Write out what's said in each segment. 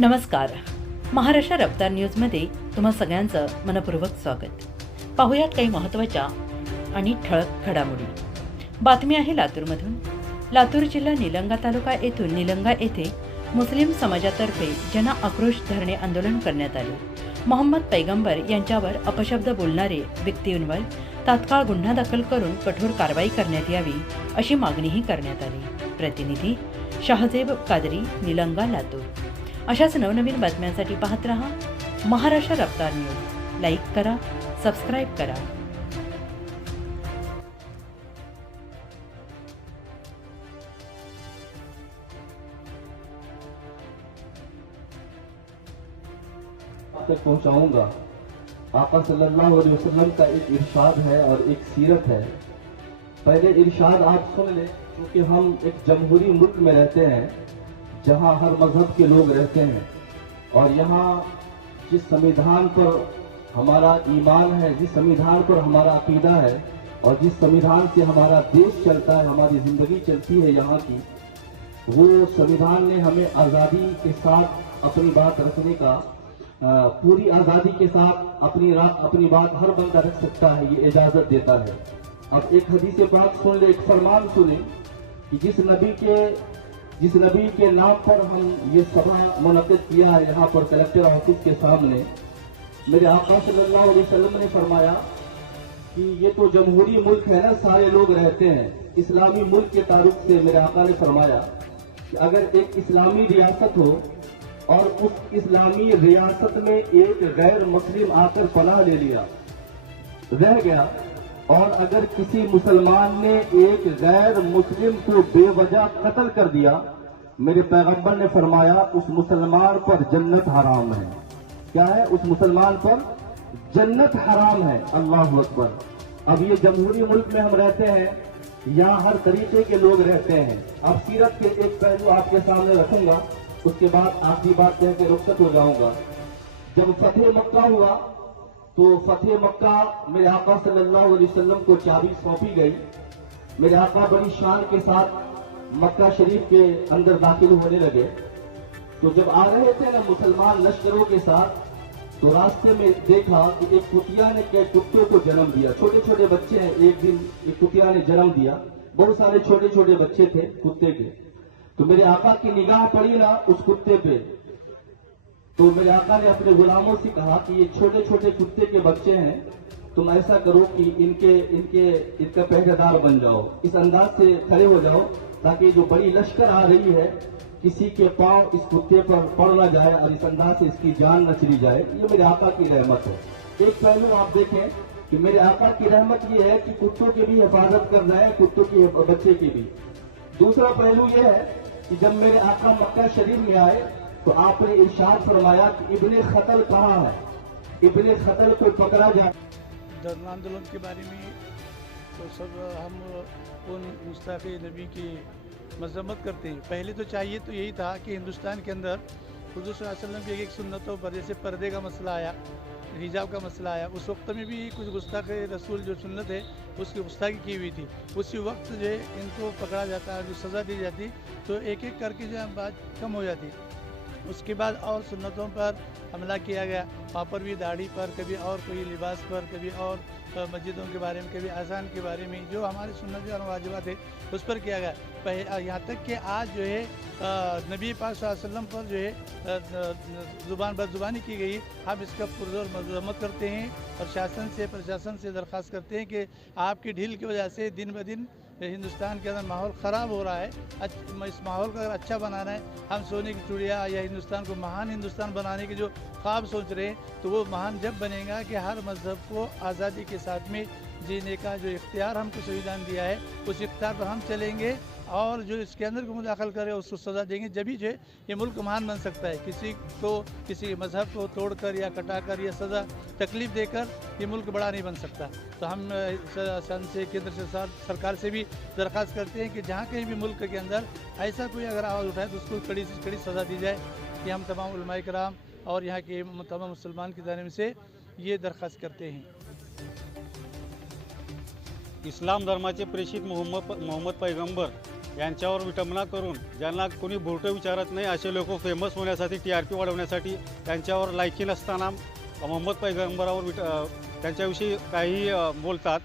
नमस्कार. महाराष्ट्र रफ्तार न्यूजमध्ये तुम्हा सगळ्यांचं मनपूर्वक स्वागत. पाहुयात काही महत्त्वाच्या आणि ठळक घडामोडी. बातमी आहे लातूरमधून. लातूर जिल्हा निलंगा तालुका येथून निलंगा येथे मुस्लिम समाजातर्फे जन आक्रोश धरणे आंदोलन करण्यात आले. मोहम्मद पैगंबर यांच्यावर अपशब्द बोलणारे व्यक्तींवर तात्काळ गुन्हा दाखल करून कठोर कारवाई करण्यात यावी अशी मागणीही करण्यात आली. प्रतिनिधी शाहजेब कादरी, निलंगा, लातूर. अशाच नवनवीन बातम्यांसाठी पाहत रहा महाराष्ट्र रफ्तार न्यूज. लाईक करा, सबस्क्राईब करा. तक पहुंचाऊंगा। आका सल्लल्लाहु अलैहि वसल्लम का एक इरशाद है और एक सीरत है। पहले इरशाद आप सुन लें, क्योंकि हम एक जमहूरी मुल्क में रहते हैं जहां हर मजहब के लोग रहते हैं, और यहाँ जिस संविधान पर हमारा ईमान है, जिस संविधान पर हमारा अकीदा है और जिस संविधान से हमारा देश चलता है, हमारी जिंदगी चलती है यहाँ की, वो संविधान ने हमें आज़ादी के साथ अपनी बात रखने का, पूरी आज़ादी के साथ अपनी बात हर बंदा रख सकता है, ये इजाज़त देता है। अब एक हदीस पाक सुन ले, एक फरमान सुने कि जिस नबी के नाम पर हम ये सभा मुनक़िद किया है यहाँ पर कलेक्टर ऑफिस के सामने, मेरे आका सल्लल्लाहु अलैहि वसल्लम ने फरमाया कि ये तो जमहूरी मुल्क है ना, सारे लोग रहते हैं। इस्लामी मुल्क के तारुफ से मेरे आका ने फरमाया कि अगर एक इस्लामी रियासत हो और उस इस्लामी रियासत में एक गैर मुस्लिम आकर पनाह ले लिया, रह गया, और अगर किसी मुसलमान ने एक गैर मुस्लिम को बेवजह कत्ल कर दिया, मेरे पैगंबर ने फरमाया उस मुसलमान पर जन्नत हराम है। क्या है? उस मुसलमान पर जन्नत हराम है। अल्लाहु अकबर। अब ये जमहूरी मुल्क में हम रहते हैं, यहाँ हर तरीके के लोग रहते हैं। अब सीरत के एक पहलू आपके सामने रखूंगा, उसके बाद आखिरी बात कह के रुखसत हो जाऊंगा। जब फतेह मक्का हुआ तो फतेह मक्का मेरे आका सल्लल्लाहु अलैहि वसल्लम को चाबी सौंपी गई। मेरे आका बड़ी शान के साथ मक्का शरीफ के अंदर दाखिल होने लगे। तो जब आ रहे थे ना मुसलमान लश्करों के साथ, तो रास्ते में देखा कि एक कुतिया ने के कुत्तों को जन्म दिया। छोटे छोटे बच्चे हैं। एक दिन एक कुतिया ने जन्म दिया, बहुत सारे छोटे छोटे बच्चे थे कुत्ते के। तो मेरे आका की निगाह पड़ी ना उस कुत्ते पे, तो मेरे आका ने अपने गुलामों से कहा कि ये छोटे छोटे कुत्ते के बच्चे हैं, तुम ऐसा करो कि इनका पहरेदार बन जाओ, इस अंदाज से खड़े हो जाओ ताकि जो बड़ी लश्कर आ रही है किसी के पांव इस कुत्ते पर पड़ ना जाए और इस अंदाज से इसकी जान न चली जाए। ये मेरे आका की रहमत है। एक पहलू आप देखें कि मेरे आका की रहमत ये है कि कुत्तों की भी हिफाजत करना है, कुत्तों के बच्चे की भी। दूसरा पहलू ये है कि जब मेरे आका मक्का शरीफ में आए तो आपने इरशाद फरमाया कि इब्ने खतल कहाँ है, इब्ने खतल को पकड़ा जाए। धरना आंदोलन के बारे में तो सब हम उन मुस्ताफ़ नबी की मजम्मत करते हैं। पहले तो चाहिए तो यही था कि हिंदुस्तान के अंदर हुज़ूर सल्लल्लाहु अलैहि वसल्लम की एक सुन्नतों पर, जैसे पर्दे का मसला आया, हिजाब का मसला आया, उस वक्त में भी कुछ गुस्ताख रसूल जो सुन्नत है उसकी गुस्ताखी की हुई थी। उसी वक्त जो है इनको पकड़ा जाता, जो सज़ा दी जाती, तो एक एक करके जो है बात कम हो जाती। उसके बाद और सुन्नतों पर हमला किया गया, वहाँ पर भी दाढ़ी पर, कभी और कोई लिबास पर, कभी और मस्जिदों के बारे में, कभी अज़ान के बारे में, जो हमारी सुन्नत और वाजिबात है उस पर किया गया। यहाँ तक कि आज जो है नबी पाक सल्लल्लाहु अलैहि वसल्लम पर जो है ज़ुबान बदज़ुबानी की गई। हम इसका पुरज़ोर मज़म्मत करते हैं और शासन से, प्रशासन से दरख्वास्त करते हैं कि आपकी ढील की वजह से दिन ब दिन हिंदुस्तान के अंदर माहौल ख़राब हो रहा है। इस माहौल को अगर अच्छा बनाना है, हम सोने की चिड़िया या हिंदुस्तान को महान हिंदुस्तान बनाने के जो ख्वाब सोच रहे हैं, तो वो महान जब बनेगा कि हर मज़हब को आज़ादी के साथ में जीने का जो इख्तियार हमको संविधान दिया है, उस इख्तियार पर हम चलेंगे, और जो इसके अंदर को मुदाखल करे उसको सज़ा देंगे। जब ही जो है ये मुल्क महान बन सकता है। किसी को किसी मज़हब को तोड़कर या कटाकर या सज़ा तकलीफ़ देकर ये मुल्क बड़ा नहीं बन सकता। तो हम सन से, केंद्र से, सरकार से भी दरख्वास्त करते हैं कि जहाँ कहीं भी मुल्क के अंदर ऐसा कोई अगर आवाज़ उठाए तो उसको कड़ी से कड़ी सज़ा दी जाए। कि हम तमाम उलमाए कराम और यहाँ के तमाम मुसलमान की जानिब से ये दरख्वास्त करते हैं। इस्लाम धर्माचे प्रेषित मोहम्मद पैगंबर यांच्यावर विटंबना करून ज्यांना कोणी भोरटं विचारत नाही असे लोक फेमस होण्यासाठी TRP वाढवण्यासाठी त्यांच्यावर लायकी नसताना मोहम्मद पैगंबरावर त्यांच्याविषयी काही बोलतात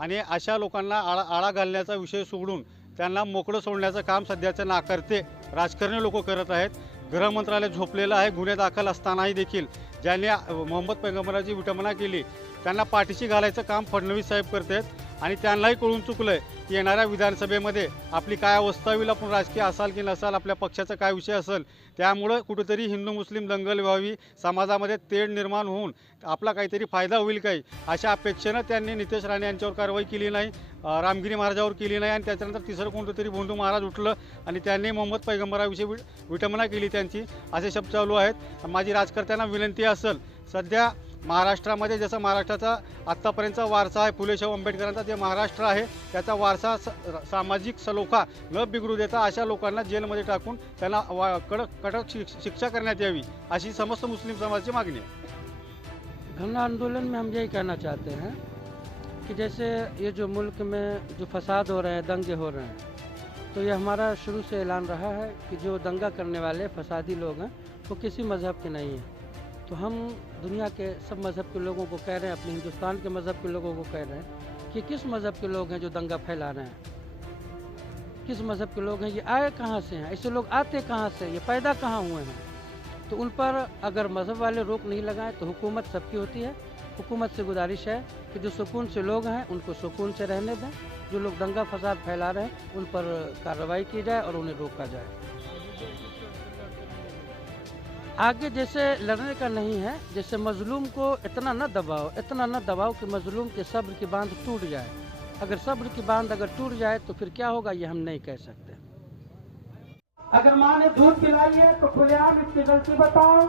आणि अशा लोकांना आळा घालण्याचा विषय सोडून त्यांना मोकळं सोडण्याचं काम सध्याचं नाकारते राजकारणी लोक करत आहेत. गृह मंत्रालय झोपलेलं आहे. गुन्हे दाखल असतानाही देखील ज्यांनी मोहम्मद पैगंबराची विटंबना केली त्यांना पाठीशी घालायचं काम फडणवीस साहेब करत आहेत आणि त्यांनाही कळून चुकलं आहे की येणाऱ्या विधानसभेमध्ये आपली काय अवस्था होईल, आपण राजकीय असाल की नसाल, आपल्या पक्षाचा काय विषय असेल, त्यामुळं कुठेतरी हिंदू मुस्लिम दंगल व्हावी, समाजामध्ये तेढ निर्माण होऊन आपला काहीतरी फायदा होईल काही अशा अपेक्षेनं त्यांनी नितेश राणे यांच्यावर कारवाई केली नाही, रामगिरी महाराजावर केली नाही आणि त्याच्यानंतर तिसरं कोणतं तरी भोंदू महाराज उठलं आणि त्यांनी मोहम्मद पैगंबराविषयी विटंबना केली त्यांची, असे शब्द चालू आहेत. माझी राजकर्त्यांना विनंती असेल, सध्या महाराष्ट्रामध्ये जसं महाराष्ट्राचा आत्तापर्यंतचा वारसा आहे, फुले शाहू आंबेडकरांचा जे महाराष्ट्र आहे त्याचा वारसा सामाजिक सलोखा न बिघडू देता अशा लोकांना जेलमध्ये टाकून त्यांना कडक शिक्षा करण्यात यावी अशी समस्त मुस्लिम समाजाची मागणी आहे. गण आंदोलन में हम यही कहना चाहते हैं कि जैसे ये जो मुल्क में जो फसाद हो रहे हैं, दंगे हो रहे हैं, तो ये हमारा शुरू से ऐलान रहा है कि जो दंगा करने वाले फसादी लोग हैं वो किसी मज़हब के नहीं हैं. तो हम दुनिया के सब मज़हब के लोगों को कह रहे हैं, अपने हिंदुस्तान के मज़हब के लोगों को कह रहे हैं कि किस मज़हब के लोग हैं जो दंगा फैला रहे हैं, किस मज़हब के लोग हैं, ये आए कहाँ से हैं, ऐसे लोग आते कहाँ से, ये पैदा कहाँ हुए हैं. तो उन पर अगर मज़हब वाले रोक नहीं लगाएं तो हुकूमत सबकी होती है. हुकूमत से गुजारिश है कि जो सुकून से लोग हैं उनको सुकून से रहने दें, जो लोग दंगा फसाद फैला रहे हैं उन पर कार्रवाई की जाए और उन्हें रोका जाए. आगे जैसे लड़ने का नहीं है, जैसे मजलूम को इतना न दबाओ कि मजलूम के सब्र की बांध टूट जाए. अगर सब्र की बांध अगर टूट जाए तो फिर क्या होगा ये हम नहीं कह सकते. अगर माँ ने दूध पिलाई है तो खुलेआम इसकी गलती बताओ,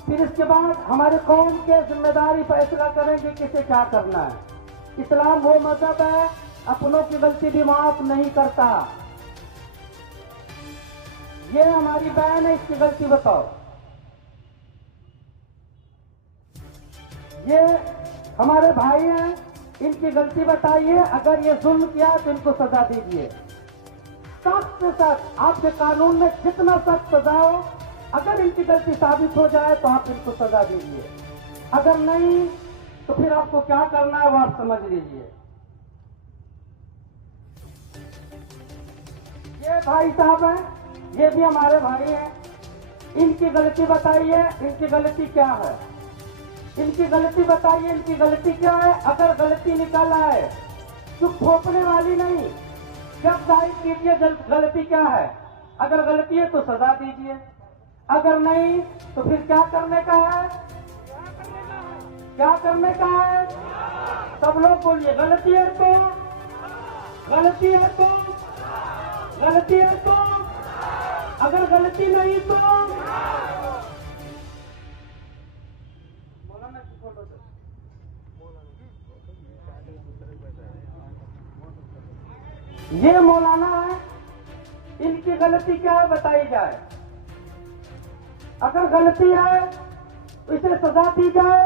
फिर इसके बाद हमारे कौम के जिम्मेदारी फैसला करेंगे किसे क्या करना है. इस्लाम वो मजहब है अपनों की गलती भी माफ नहीं करता. ये हमारी बहन है, इसकी गलती बताओ. ये हमारे भाई हैं, इनकी गलती बताइए. अगर ये जुल्म किया तो इनको सजा दीजिए, सख्त से सख्त. आपके कानून में जितना सख्त सजा हो, अगर इनकी गलती साबित हो जाए तो आप इनको सजा दीजिए. अगर नहीं तो फिर आपको क्या करना है वो आप समझ लीजिए. ये भाई साहब हैं, ये भी हमारे भाई हैं. इनकी गलती बताइए, इनकी गलती क्या है, इनकी गलती बताइए, इनकी गलती क्या है. अगर गलती निकल आए तो थोपने वाली नहीं, जब जाहिर कीजिए गलती क्या है. अगर गलती है तो सजा दीजिए, अगर नहीं तो फिर क्या करने का है, क्या करने का है. सब लोग बोलिए, गलती है तो, गलती है तो, गलती है तो, अगर गलती नहीं तो. ये मौलाना है, इनकी गलती क्या है बताई जाए. अगर गलती है तो इसे सजा दी जाए,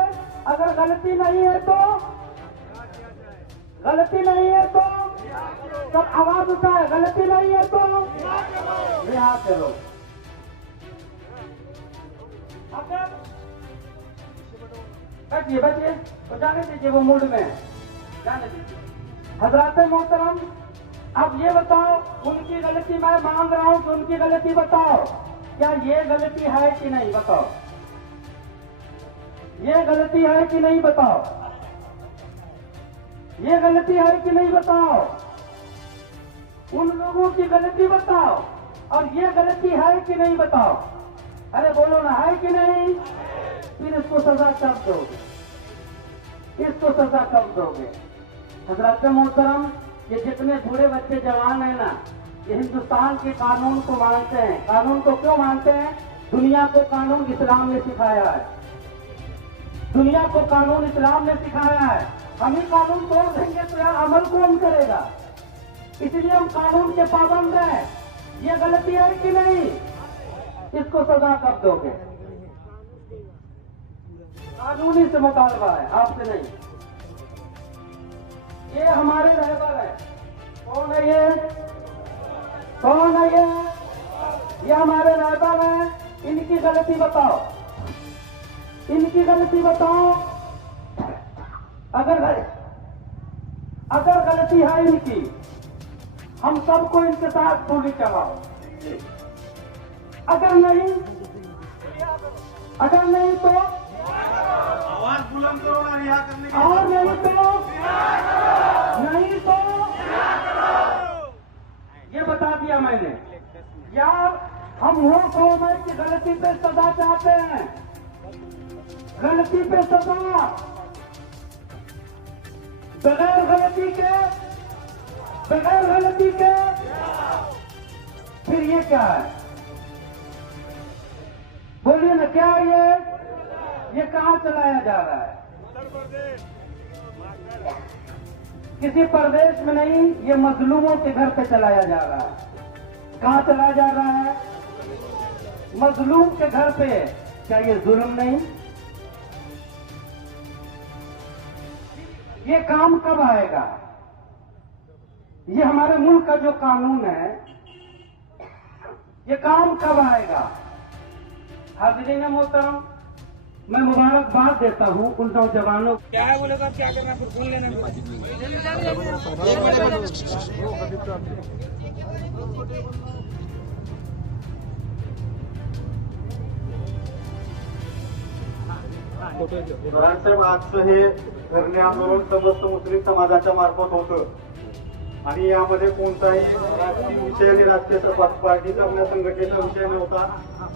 अगर गलती नहीं है तो, गलती नहीं है तो सब आवाज उठाए. गलती नहीं है तो रिहा करो. अगर बैठिए बैठिए तो जाने दीजिए, वो मूड में है, जाने दीजिए. हजरात मोहतरम, अब ये बताओ, उनकी गलती मैं मांग रहा हूं कि उनकी गलती बताओ. क्या ये गलती है कि नहीं बताओ, ये गलती है कि नहीं बताओ, ये गलती है कि नहीं बताओ. उन लोगों की गलती बताओ और ये गलती है कि नहीं बताओ. अरे बोलो ना, है कि नहीं. फिर इसको सजा कब दोगे, इसको सजा कब दोगे. हजरत मोहतरम, ये जितने बूढ़े बच्चे जवान हैं ना, ये हिंदुस्तान के कानून को मानते हैं. कानून को क्यों मानते हैं? दुनिया को कानून इस्लाम ने सिखाया है, दुनिया को कानून इस्लाम ने सिखाया है. हम ही कानून तोड़ देंगे तो यार अमल कौन करेगा. इसलिए हम कानून के पाबंद हैं. ये गलती है कि नहीं, इसको सजा कब दोगे. कानूनी से मुतालबा है, आपसे नहीं. ये हमारे रहबर है. कौन है ये? कौन है ये हमारे रहबर हैं, इनकी गलती बताओ, इनकी गलती बताओ। अगर गलती है इनकी, हम सबको इनके साथ गोली चलाओ। अगर नहीं तो आवाज बुलंद करो ना, रिहा करने की और नहीं तो ये बता दिया मैंने। यार हम हो कौम है कि गलती पे सजा चाहते हैं, गलती पे सजा, बगैर गलती के फिर ये क्या है? बोलिए ना, क्या ये कहाँ चलाया जा रहा है? किसी प्रदेश में नहीं, ये मजलूमों के घर पे चलाया जा रहा है। कहाँ चलाया जा रहा है? मजलूम के घर पे। क्या ये जुल्म नहीं? ये काम कब आएगा? ये हमारे मुल्क का जो कानून है, ये काम कब आएगा? हाज़रीन मोहतरम, मैं मुबारकबाद देता हूं उन नौजवानों। क्या है बोले क्या करना, फिर सुन लेना। साहेब, आजचं हे धरणे आंदोलन समस्त मुस्लिम समाजाच्या मार्फत होतं आणि यामध्ये कोणताही राजकीय विषय आणि राजकीय पार्टीचा आपल्या संघटनेचा विषय नव्हता.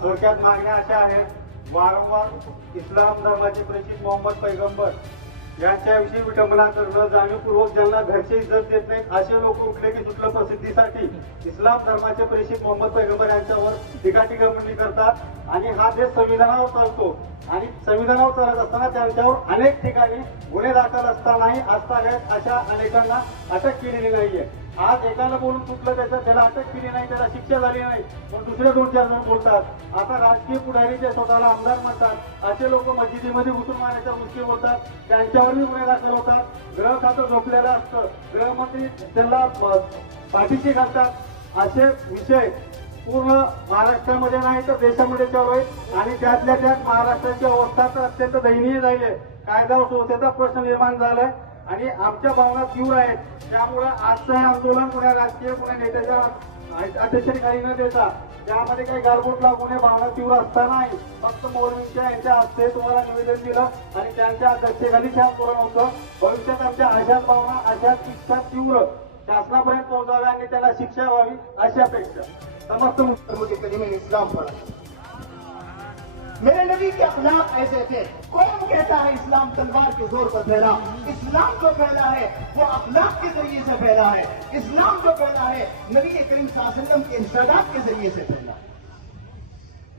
थोडक्यात मागण्या अशा आहेत, वारंवार इस्लाम धर्माचे प्रेषित मोहम्मद पैगंबर यांच्याविषयी विटंबना करणं, जाणीवपूर्वक ज्यांना घरची इज्जत देत नाहीत असे लोक उठले की सुटलं प्रसिद्धीसाठी इस्लाम धर्माचे प्रेषित मोहम्मद पैगंबर यांच्यावर टीकाटिप्पणी करतात आणि हा देश संविधानावर चालतो आणि संविधानावर चालत असताना त्यांच्यावर अनेक ठिकाणी गुन्हे दाखल असतानाही आजतागायत अशा अनेकांना अटक केलेली नाहीये. आज एकाला बोलून सुटलं, त्याला अटक केली नाही, त्याला शिक्षा झाली नाही, पण दुसरे 2-4 जण बोलतात. आता राजकीय पुढारी जे स्वतःला आमदार म्हणतात असे लोक मस्जिदीमध्ये घुसून मारण्याच्या गोष्टी बोलतात, त्यांच्यावरही गुन्हे दाखल होतात. गृह खातं झोपलेलं असतं, गृहमंत्री त्यांना पाठीशी घालतात. असे विषय पूर्ण महाराष्ट्रामध्ये नाही तर देशामध्ये चालू आहे आणि त्यातल्या त्यात महाराष्ट्राची अवस्था तर अत्यंत दयनीय झाली आहे. कायदा व सुव्यवस्थेचा प्रश्न निर्माण झालाय आणि आमच्या भावना तीव्र आहेत. त्यामुळे आजचं हे आंदोलन कुण्या राजकीय कुण्या नेत्याच्या अध्यक्षतेखाली न देता त्यामध्ये काही गारबोट लागून भावना तीव्र असतानाही फक्त मौलवींच्या यांच्या हस्ते तुम्हाला निवेदन दिलं आणि त्यांच्या अध्यक्षतेखाली हे आंदोलन होतं. भविष्यात आमच्या अशाच भावना, अशाच इच्छा तीव्र शासनापर्यंत पोहोचाव्या आणि त्याला शिक्षा व्हावी अशी अपेक्षा. समस्त मुझे करीम इस्लाम पढ़ा, मेरे नबी के अखलाक ऐसे थे. कौन कहता है इस्लाम तलवार के जोर पर फैला? इस्लाम जो फैला है वो अखलाक के जरिए से फैला है. इस्लाम जो फैला है नबी करीम सल्लल्लाहु अलैहि वसल्लम के इरशादात के जरिए से फैला.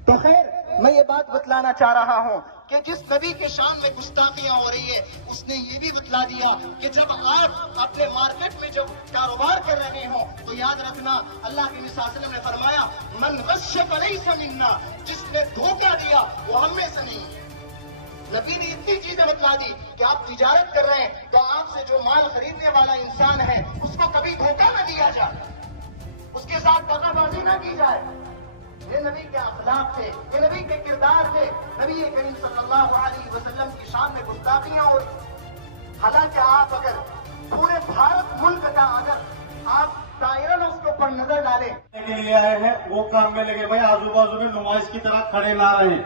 तो खैर, मैं ये बात बतलाना चाह रहा हूँ कि जिस नबी के शान में गुस्ताखियां हो रही है उसने ये भी बतला दिया कि जब आप अपने मार्केट में जब कारोबार कर रहे हो तो याद रखना, अल्लाह के नबी सल्लल्लाहु अलैहि वसल्लम ने फरमाया, मन गश्श फलैसा मिन्ना, जिसने धोखा दिया वो हम में से नहीं. नबी ने इतनी चीजें बतला दी कि आप तिजारत कर रहे हैं तो आपसे जो माल खरीदने वाला इंसान है उसको कभी धोखा न दिया जाए, उसके साथ धोखाबाजी न की जाए. ये नबी के अखलाक थे, ये नबी के किरदार थे. नबी करीम सल्लल्लाहु अलैहि वसल्लम की शान में गुस्ताखियां और हालांकि आप अगर पूरे भारत मुल्क का अगर आप दायरन उसके ऊपर नजर डालें के लिए आए हैं वो काम में लगे भाई, आजू बाजू में नुमाइश की तरह खड़े ना रहे.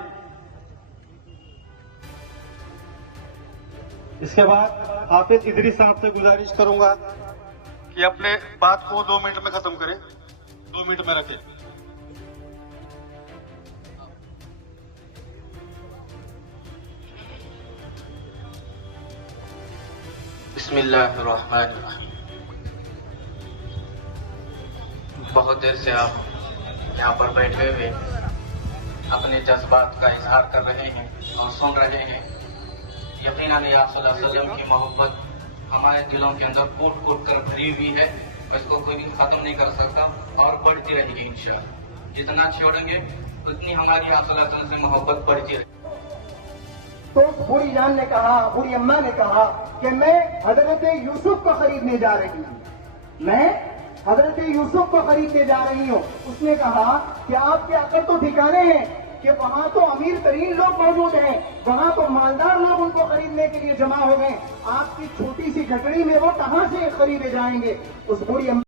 इसके बाद हाफिज इदरीस साहब से गुजारिश करूंगा कि अपने बात को 2 मिनट में खत्म करें, 2 मिनट में रखें. बिस्मिल्लाहिर्रहमानिर्रहीम. बहुत देर से आप यहाँ पर बैठे हुए अपने जज्बात का इजहार कर रहे हैं और सुन रहे हैं. यकीनन आप सल्लल्लाहु अलैहि वसल्लम की मोहब्बत हमारे दिलों के अंदर कूट कूट कर भरी हुई है, इसको कोई भी खत्म नहीं कर सकता और बढ़ती रहेगी इंशाअल्लाह. जितना छोड़ेंगे उतनी हमारी आप सल्लल्लाहु अलैहि वसल्लम से मोहब्बत बढ़ती रहेगी. तो बूढ़ी जान ने कहा, बूढ़ी अम्मा ने कहा कि मैं हजरत यूसुफ को खरीदने जा रही हूँ, मैं حضرت یوسف کو خریدنے جا رہی ہوں. اس نے کہا کہ آپ کے عقل تو ٹھکانے ہیں کہ وہاں تو امیر ترین لوگ موجود ہیں, وہاں تو مالدار لوگ ان کو خریدنے کے لیے جمع ہو گئے, آپ کی چھوٹی سی گھٹڑی میں وہ کہاں سے خریدے جائیں گے؟ اس بوڑھی